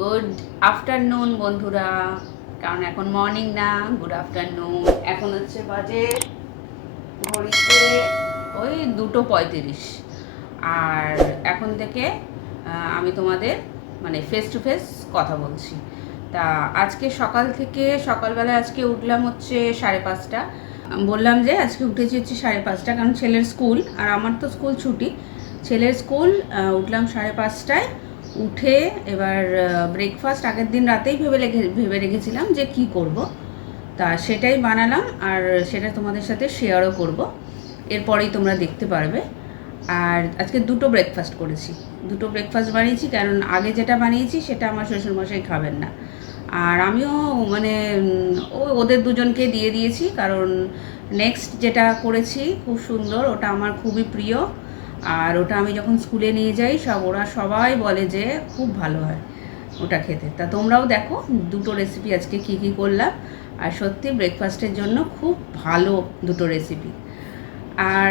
Good afternoon বন্ধুরা, কারণ এখন মর্নিং না, গুড আফটারনুন। এখন হচ্ছে বাজে ঘড়িতে ওই 2:35। আর এখন থেকে আমি তোমাদের মানে ফেস টু ফেস কথা বলছি। তা আজকে সকালবেলা আজকে উঠলাম হচ্ছে 5:30। বললাম যে আজকে উঠেছি হচ্ছে 5:30, কারণ ছেলের স্কুল, আর আমার তো স্কুল ছুটি। ছেলের স্কুল, উঠলাম 5:30টায়। উঠে এবার ব্রেকফাস্ট আগের দিন রাতেই ভেবে রেখেছিলাম যে কি করব, তা সেটাই বানালাম আর সেটা তোমাদের সাথে শেয়ারও করব, এরপরেই তোমরা দেখতে পারবে। আর আজকে দুটো ব্রেকফাস্ট করেছি, দুটো ব্রেকফাস্ট বানিয়েছি, কারণ আগে যেটা বানিয়েছি সেটা আমার শ্বশুরমশাই খাবেন না। আর আমিও মানে ওদের দুজনকে দিয়ে দিয়েছি, কারণ নেক্সট যেটা করেছি খুব সুন্দর, ওটা আমার খুবই প্রিয়। আর ওটা আমি যখন স্কুলে নিয়ে যাই ওরা সবাই বলে যে খুব ভালো হয় ওটা খেতে। তা তোমরাও দেখো দুটো রেসিপি আজকে কী কী করলাম, আর সত্যি ব্রেকফাস্টের জন্য খুব ভালো দুটো রেসিপি। আর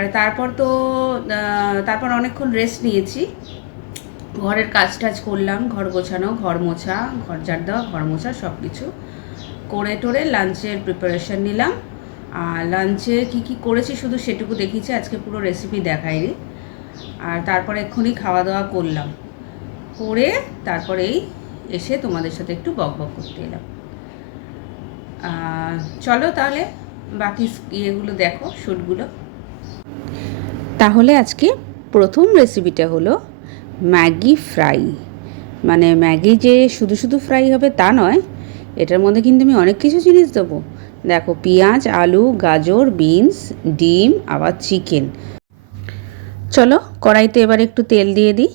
তারপর অনেকক্ষণ রেস্ট নিয়েছি, ঘরের কাজ টাজ করলাম, ঘর গোছানো, ঘর মোছা, ঘর ঝাড় দেওয়া, ঘর মোছা সব কিছু করে টোরে লাঞ্চের প্রিপারেশান নিলাম। আর লাঞ্চে কী কী করেছি শুধু সেটুকু দেখিয়েছি, আজকে পুরো রেসিপি দেখাইনি। আর তারপরে এক্ষুনি খাওয়া দাওয়া করলাম, করে তারপরেই এসে তোমাদের সাথে একটু বকবক করতে এলাম। চলো তাহলে বাকি ইয়েগুলো দেখো, শ্যুটগুলো। তাহলে আজকে প্রথম রেসিপিটা হলো ম্যাগি ফ্রাই। মানে ম্যাগি যে শুধু শুধু ফ্রাই হবে তা নয়, এটার মধ্যে কিন্তু আমি অনেক কিছু জিনিস দেবো। দেখো, পেঁয়াজ, আলু, গাজর, বিনস, ডিম, আবার চিকেন। চলো কড়াইতে এবার একটু তেল দিয়ে দিই।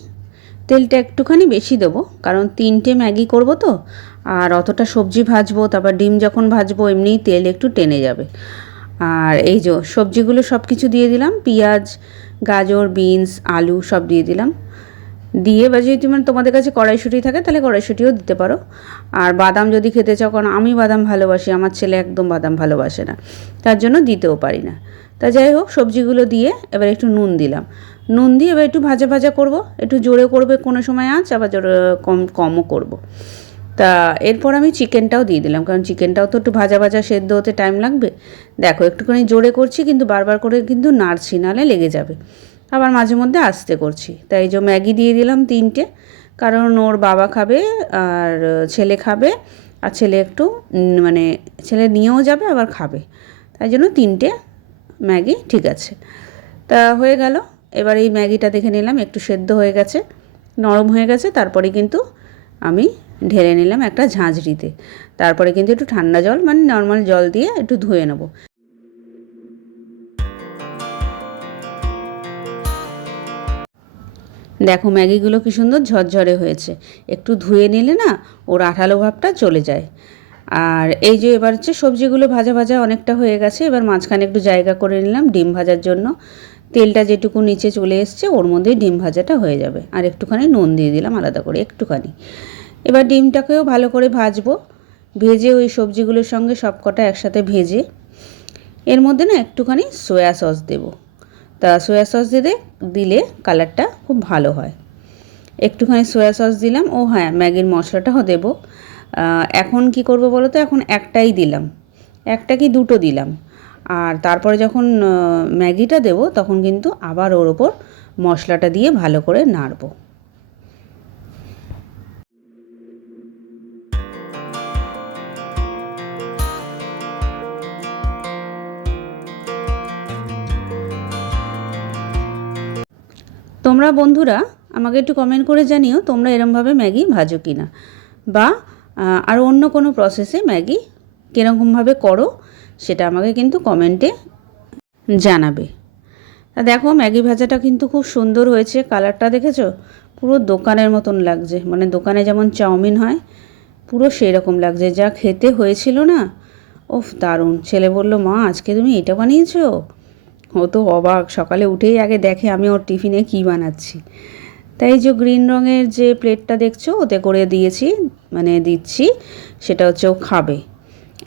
তেলটা একটুখানি বেশি দেবো, কারণ 3টে ম্যাগি করব তো, আর অতটা সবজি ভাজবো, তারপর ডিম যখন ভাজবো এমনিই তেল একটু টেনে যাবে। আর এই যে সবজিগুলো সব কিছু দিয়ে দিলাম, পেঁয়াজ, গাজর, বিনস, আলু সব দিয়ে দিলাম। দিয়ে বা যদি তোমাদের কাছে কড়াইশুঁটি থাকে তাহলে কড়াইশুঁটিও দিতে পারো। আর বাদাম যদি খেতে চাও, কারণ আমি বাদাম ভালোবাসি, আমার ছেলে একদম বাদাম ভালোবাসে না, তার জন্য দিতেও পারি না। তা যাই হোক, সবজিগুলো দিয়ে এবার একটু নুন দিলাম। নুন দিয়ে এবার একটু ভাজা ভাজা করব, একটু জোরে করবে কোনো সময় আঁচ, আবার জোরে কমও করব। তা এরপর আমি চিকেনটাও দিয়ে দিলাম, কারণ চিকেনটাও তো একটু ভাজা ভাজা সেদ্ধ হতে টাইম লাগবে। দেখো একটুখানি জোরে করছি, কিন্তু বারবার করে কিন্তু নাড়ছি, নাহলে লেগে যাবে। আবার মাঝে মধ্যে আস্তে করছি। তাই যে ম্যাগি দিয়ে দিলাম 3টে, কারণ ওর বাবা খাবে আর ছেলে খাবে, আর ছেলে একটু মানে ছেলে নিয়েও যাবে আবার খাবে, তাই জন্য 3টে ম্যাগি ঠিক আছে। তা হয়ে গেল। এবার এই ম্যাগিটা দেখে নিলাম একটু সেদ্ধ হয়ে গেছে, নরম হয়ে গেছে। তারপরে কিন্তু আমি ঢেলে নিলাম একটা ঝাঁঝরিতে। তারপরে কিন্তু একটু ঠান্ডা জল, মানে নর্মাল জল দিয়ে একটু ধুয়ে নেবো। দেখো ম্যাগিগুলো কী সুন্দর ঝরঝরে হয়েছে, একটু ধুয়ে নিলে না ওর আঠালো ভাবটা চলে যায়। আর এই যে এবার হচ্ছে সবজিগুলো ভাজা ভাজা অনেকটা হয়ে গেছে, এবার মাঝখানে একটু জায়গা করে নিলাম ডিম ভাজার জন্য। তেলটা যেটুকু নিচে চলে এসছে ওর মধ্যেই ডিম ভাজাটা হয়ে যাবে। আর একটুখানি নুন দিয়ে দিলাম আলাদা করে একটুখানি। এবার ডিমটাকেও ভালো করে ভাজবো, ভেজে ওই সবজিগুলোর সঙ্গে সব কটা একসাথে ভেজে এর মধ্যে না একটুখানি সয়া সস দেবো। তা সয়া সস দিলে কালারটা খুব ভালো হয়। একটুখানি সয়া সস দিলাম। ও হ্যাঁ, ম্যাগির মশলাটাও দেবো। এখন কি করব বলো তো, এখন একটাই দিলাম, একটা কি দুটো দিলাম। আর তারপরে যখন ম্যাগিটা দেবো তখন কিন্তু আবার ওর ওপর মশলাটা দিয়ে ভালো করে নাড়বো। তোমরা বন্ধুরা আমাকে একটু কমেন্ট করে জানিও তোমরা এরমভাবে ম্যাগি ভাজো কি না, বা আর অন্য কোনো প্রসেসে ম্যাগি কীরকমভাবে করো সেটা আমাকে কিন্তু কমেন্টে জানাবে। তা দেখো ম্যাগি ভাজাটা কিন্তু খুব সুন্দর হয়েছে, কালারটা দেখেছো, পুরো দোকানের মতন লাগছে, মানে দোকানে যেমন চাউমিন হয় পুরো সেই রকম লাগছে। যা খেতে হয়েছিল না, ওফ দারুণ। ছেলে বলল, মা আজকে তুমি এটা বানিয়েছো? ও তো অবাক, সকালে উঠেই আগে দেখে আমি ওর টিফিনে কী বানাচ্ছি। তাই যে গ্রিন রঙের যে প্লেটটা দেখছো ওতে করে দিচ্ছি, সেটা হচ্ছে ও খাবে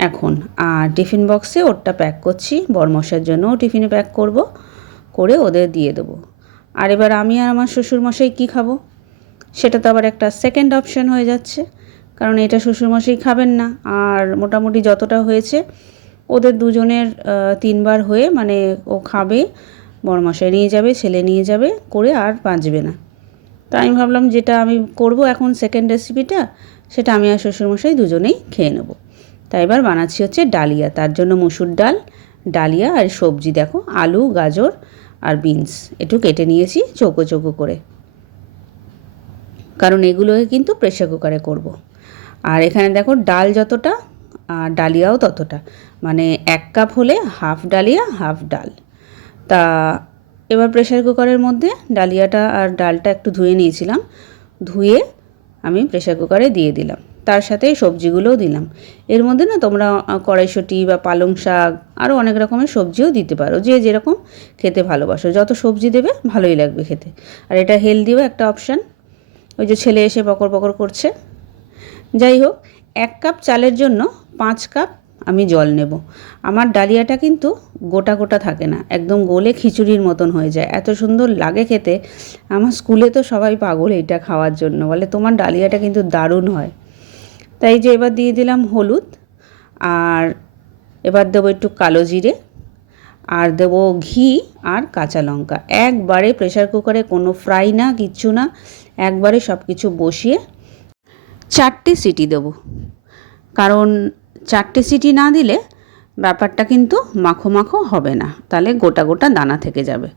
এখন। আর টিফিন বক্সে ওরটা প্যাক করছি, বরমশাইয়ের জন্যও টিফিনে প্যাক করে ওদের দিয়ে দেবো। আর এবার আমি আর আমার শ্বশুরমশাই কী খাবো সেটা তো আবার একটা সেকেন্ড অপশান হয়ে যাচ্ছে। কারণ এটা শ্বশুরমশাই খাবেন না। আর মোটামুটি যতটা হয়েছে ওদের দুজনের 3 বার হয়ে, মানে ও খাবে, বড়মশাই নিয়ে যাবে, ছেলে নিয়ে যাবে, করে আর বাঁচবে না। তো আমি ভাবলাম যেটা আমি করব এখন সেকেন্ড রেসিপিটা, সেটা আমি আর শ্বশুরমশাই দুজনেই খেয়ে নেব। তাই এবার বানাচ্ছি হচ্ছে ডালিয়া। তার জন্য মসুর ডাল, ডালিয়া আর সবজি দেখো, আলু, গাজর আর বিনস একটু কেটে নিয়েছি চৌকো চৌকো করে, কারণ এগুলোকে কিন্তু প্রেসার কুকারে করব। আর এখানে দেখো ডাল যতটা আর ডালিয়াও ততটা, মানে 1 কাপ হলে হাফ ডালিয়া হাফ ডাল। তা এবার প্রেসার কুকারের মধ্যে ডালিয়াটা আর ডালটা একটু ধুয়ে নিয়েছিলাম, ধুয়ে আমি প্রেসার কুকারে দিয়ে দিলাম। তার সাথে সবজিগুলোও দিলাম। এর মধ্যে না তোমরা কড়াইশুঁটি বা পালং শাক আরও অনেক রকমের সবজিও দিতে পারো, যে যেরকম খেতে ভালোবাসো। যত সবজি দেবে ভালোই লাগবে খেতে। আর এটা হেলদিও একটা অপশান। ওই যে ছেলে এসে বকর বকর করছে। যাই হোক, 1 কাপ চালের জন্য 5 কাপ আমি জল নেব। আমার ডালিয়াটা কিন্তু গোটা গোটা থাকে না, একদম গলে খিচুড়ির মতন হয়ে যায়, এত সুন্দর লাগে খেতে। আমার স্কুলে তো সবাই পাগল এইটা খাওয়ার জন্য, বলে তোমার ডালিয়াটা কিন্তু দারুণ হয়। তাই যে এবার দিয়ে দিলাম হলুদ, আর এবার দেবো একটু কালো জিরে, আর দেবো ঘি আর কাঁচা লঙ্কা। একবারে প্রেসার কুকারে, কোনো ফ্রাই না, কিচ্ছু না, একবারে সব কিছু বসিয়ে 4টে সিটি দেবো। কারণ 4টে সিটি না দিলে ব্যাপারটা কিন্তু মাখো মাখো হবে না, তাহলে গোটা গোটা দানা থেকে যাবে।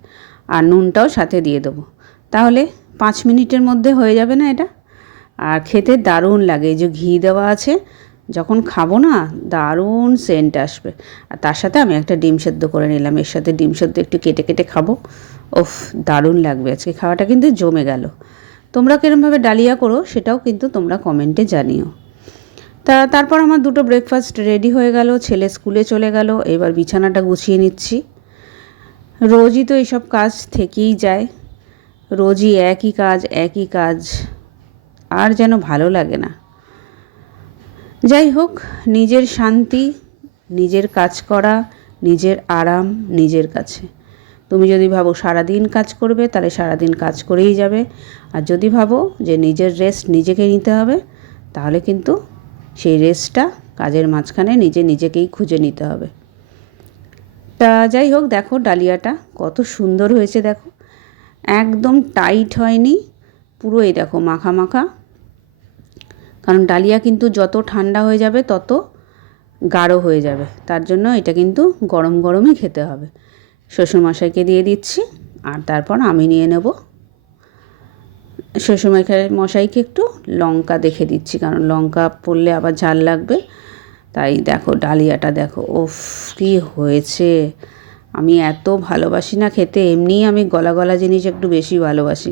আর নুনটাও সাথে দিয়ে দেবো, তাহলে 5 মিনিটের মধ্যে হয়ে যাবে না এটা। আর খেতে দারুণ লাগে, এই যে ঘি দেওয়া আছে, যখন খাবো না দারুণ সেন্ট আসবে। আর তার সাথে আমি একটা ডিম সেদ্ধ করে নিলাম, এর সাথে ডিম সেদ্ধ একটু কেটে কেটে খাবো। ওফ, দারুণ লাগবে আজকে খাওয়াটা, কিন্তু জমে গেল। তোমরা কীরমভাবে ডালিয়া করো সেটাও কিন্তু তোমরা কমেন্টে জানিও। তারপর আমার 2টো ব্রেকফাস্ট রেডি হয়ে গেল, ছেলে স্কুলে চলে গেল। এবার বিছানাটা গুছিয়ে নিচ্ছি। রোজই তো এইসব কাজ থেকেই যায়, রোজই একই কাজ একই কাজ, আর যেন ভালো লাগে না। যাই হোক, নিজের শান্তি, নিজের কাজ করা, নিজের আরাম নিজের কাছে। তুমি যদি ভাবো সারাদিন কাজ করবে, তাহলে সারাদিন কাজ করেই যাবে। আর যদি ভাবো যে নিজের রেস্ট নিজেকে নিতে হবে, তাহলে কিন্তু সেই রেস্টটা কাজের মাঝখানে নিজেকেই খুঁজে নিতে হবে। তা যাই হোক, দেখো ডালিয়াটা কত সুন্দর হয়েছে, দেখো একদম টাইট হয়নি, পুরো এই দেখো মাখা মাখা। কারণ ডালিয়া কিন্তু যত ঠান্ডা হয়ে যাবে তত গাঢ় হয়ে যাবে, তার জন্য এটা কিন্তু গরম গরমই খেতে হবে। শ্বশুরমশাইকে দিয়ে দিচ্ছি, আর তারপর আমি নিয়ে নেব। শ্বশুরমশাইকে একটু লঙ্কা দেখে দিচ্ছি, কারণ লঙ্কা পড়লে আবার ঝাল লাগবে। তাই দেখো ডালিয়াটা দেখো, ওফ কী হয়েছে। আমি এত ভালোবাসি না খেতে, এমনিই আমি গলা গলা জিনিস একটু বেশি ভালোবাসি।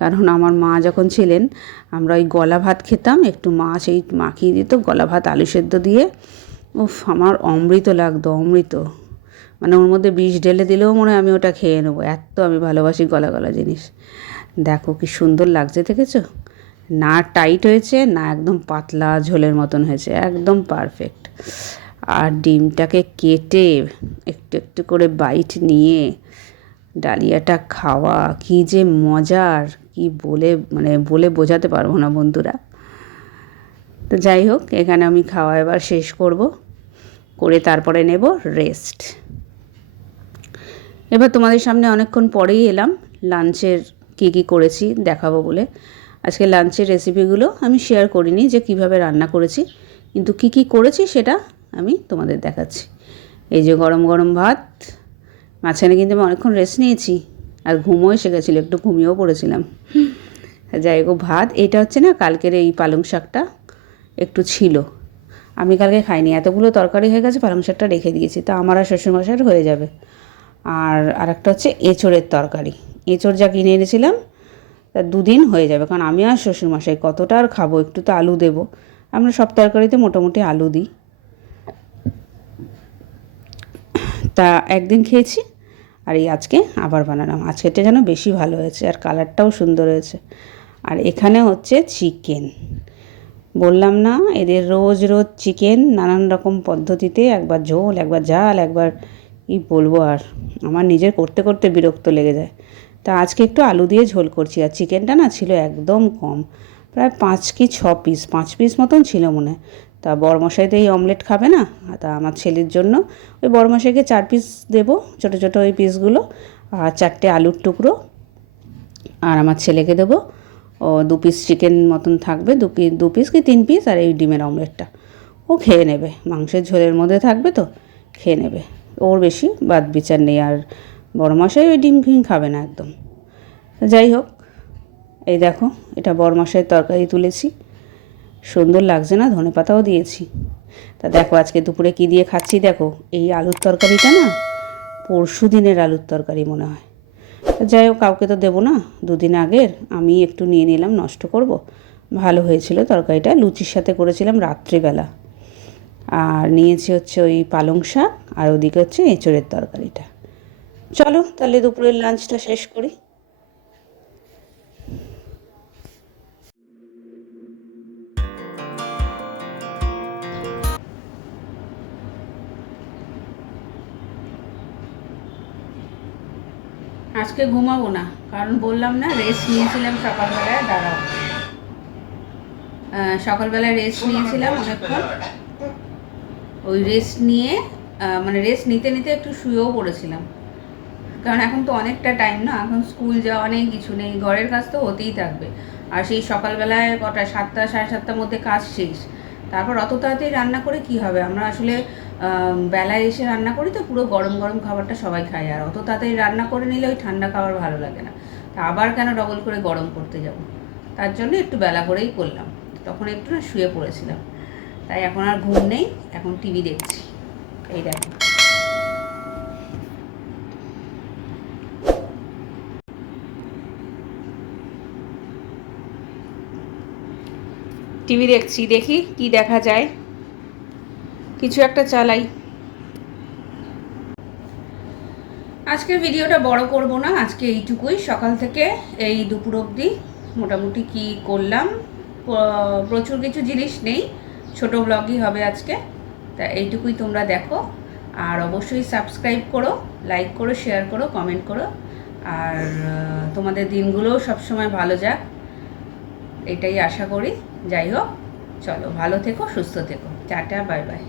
কারণ আমার মা যখন ছিলেন, আমরা ওই গলা ভাত খেতাম, একটু মা সেই মাখিয়ে দিত গলা ভাত আলু সেদ্ধ দিয়ে। উফ, আমার অমৃত লাগতো, অমৃত। মানে ওর মধ্যে বিষ ঢেলে দিলেও মনে হয় আমি ওটা খেয়ে নেবো, এত আমি ভালোবাসি গলা গলা জিনিস। দেখো কি সুন্দর লাগছে, দেখেছো? না টাইট হয়েছে, না একদম পাতলা ঝোলের মতন হয়েছে, একদম পারফেক্ট। আর ডিমটাকে কেটে একটু একটু করে বাইট নিয়ে ডালিয়াটা খাওয়া কি যে মজার, কি বলে বোঝাতে পারবো না বন্ধুরা। তো যাই হোক, এখানে আমি খাওয়া এবার শেষ করে তারপরে নেব রেস্ট। এবার তোমাদের সামনে অনেকক্ষণ পরেই এলাম লাঞ্চের কী করেছি দেখাবো বলে। আজকে লাঞ্চের রেসিপিগুলো আমি শেয়ার করিনি যে কিভাবে রান্না করেছি, কিন্তু কী করেছি সেটা আমি তোমাদের দেখাচ্ছি। এই যে গরম গরম ভাত, মাঝখানে কিন্তু আমি অনেকক্ষণ রেস্ট নিয়েছি, আর ঘুমও এসে গেছিলো, একটু ঘুমিয়েও পড়েছিলাম। যাই হোক, ভাত এটা হচ্ছে না, কালকের এই পালং শাকটা একটু ছিল, আমি কালকে খাইনি, এতগুলো তরকারি হয়ে গেছে, পালং শাকটা রেখে দিয়েছি, তা আমার আর শ্বশুরমশাইয়ের হয়ে যাবে। আর একটা হচ্ছে এঁচোড়ের তরকারি, এঁচোড় যা কিনে এনেছিলাম তা 2 দিন হয়ে যাবে, কারণ আমি আর শ্বশুরমশাই কতটা আর খাবো, একটু তো আলু দেবো, আমরা সব তরকারিতে মোটামুটি আলু দিই। তা একদিন খেয়েছি, আর এই আজকে আবার বানালাম। আজকেরটা যেন বেশি ভালো হয়েছে, আর কালারটাও সুন্দর হয়েছে। আর এখানে হচ্ছে চিকেন, বললাম না এদের রোজ রোজ চিকেন, নানান রকম পদ্ধতিতে, একবার ঝোল, একবার ঝাল, একবার কি বলবো, আর আমার নিজের করতে করতে বিরক্ত লেগে যায়। তা আজকে একটু আলু দিয়ে ঝোল করছি, আর চিকেনটা না ছিল একদম কম, প্রায় 5 পিস মতন ছিল মনে হয়। তা বড়মশাই তো এই অমলেট খাবে না, তা আমার ছেলের জন্য ওই বড়মশাইকে 4 পিস দেবো, ছোটো ছোটো ওই পিসগুলো, আর 4টে আলুর টুকরো, আর আমার ছেলেকে দেবো 2 পিস চিকেন মতন থাকবে, 2 পিস কি 3 পিস, আর এই ডিমের অমলেটটা ও খেয়ে নেবে, মাংসের ঝোলের মধ্যে থাকবে তো খেয়ে নেবে, ওর বেশি বাদ বিচার নেই। আর বড়মশাই ওই ডিম ফিম খাবে না একদম। যাই হোক, এই দেখো এটা বড়মশাইয়ের তরকারি তুলেছি, সুন্দর লাগছে না, ধনেপাতাও দিয়েছি। তা দেখো আজকে দুপুরে কী দিয়ে খাচ্ছি, দেখো এই আলুর তরকারিটা না পরশু দিনের আলুর তরকারি মনে হয়। যাই হোক, কাউকে তো দেবো না, 2 দিন আগের, আমি একটু নিয়ে নিলাম, নষ্ট করব। ভালো হয়েছিল তরকারিটা, লুচির সাথে করেছিলাম রাত্রিবেলা। আর নিয়েছি হচ্ছে ওই পালং শাক, আর ওদিকে হচ্ছে এঁচোড়ের তরকারিটা। চলো তাহলে দুপুরের লাঞ্চটা শেষ করি। আজকে ঘুমাবো না, কারণ বললাম না রেস্ট নিয়েছিলাম সকালবেলায়, দাঁড়াও, সকালবেলায় রেস্ট নিয়েছিলাম অনেকক্ষণ, ওই রেস্ট নিয়ে মানে রেস্ট নিতে নিতে একটু শুয়েও পড়েছিলাম, কারণ এখন তো অনেকটা টাইম না, এখন স্কুল যাওয়া নেই, কিছু নেই, ঘরের কাজ তো হতেই থাকবে। আর সেই সকালবেলায় কটা 7টা 7:30টার মধ্যে কাজ শেষ, তারপর অত তাড়াতাড়ি রান্না করে কি হবে, আমরা আসলে বেলায় এসে রান্না করি তো পুরো গরম গরম খাবারটা সবাই খায়, আর অত তাড়াতাড়ি রান্না করে নিলে ওই ঠান্ডা খাবার ভালো লাগে না, তা আবার কেন ডবল করে গরম করতে যাব, তার জন্য একটু বেলা করেই করলাম, তখন একটু না শুয়ে পড়েছিলাম, তাই এখন আর ঘুম নেই, এখন টিভি দেখছি। এই দেখো টিভি দেখছি, দেখি কি দেখা যায়, কিছু একটা চালাই। আজকের ভিডিওটা বড় করব না, আজকে এইটুকুই, সকাল থেকে এই দুপুর অবধি মোটামুটি কি করলাম, প্রচুর কিছু জিনিস নেই, ছোট ব্লগই হবে আজকে, তা এইটুকুই তোমরা দেখো, আর অবশ্যই সাবস্ক্রাইব করো, লাইক করো, শেয়ার করো, কমেন্ট করো, আর তোমাদের দিনগুলোও সবসময় ভালো যাক, এটাই আশা করি। যাই হোক, চলো ভালো থেকো, সুস্থ থেকো, টাটা, বাই বাই।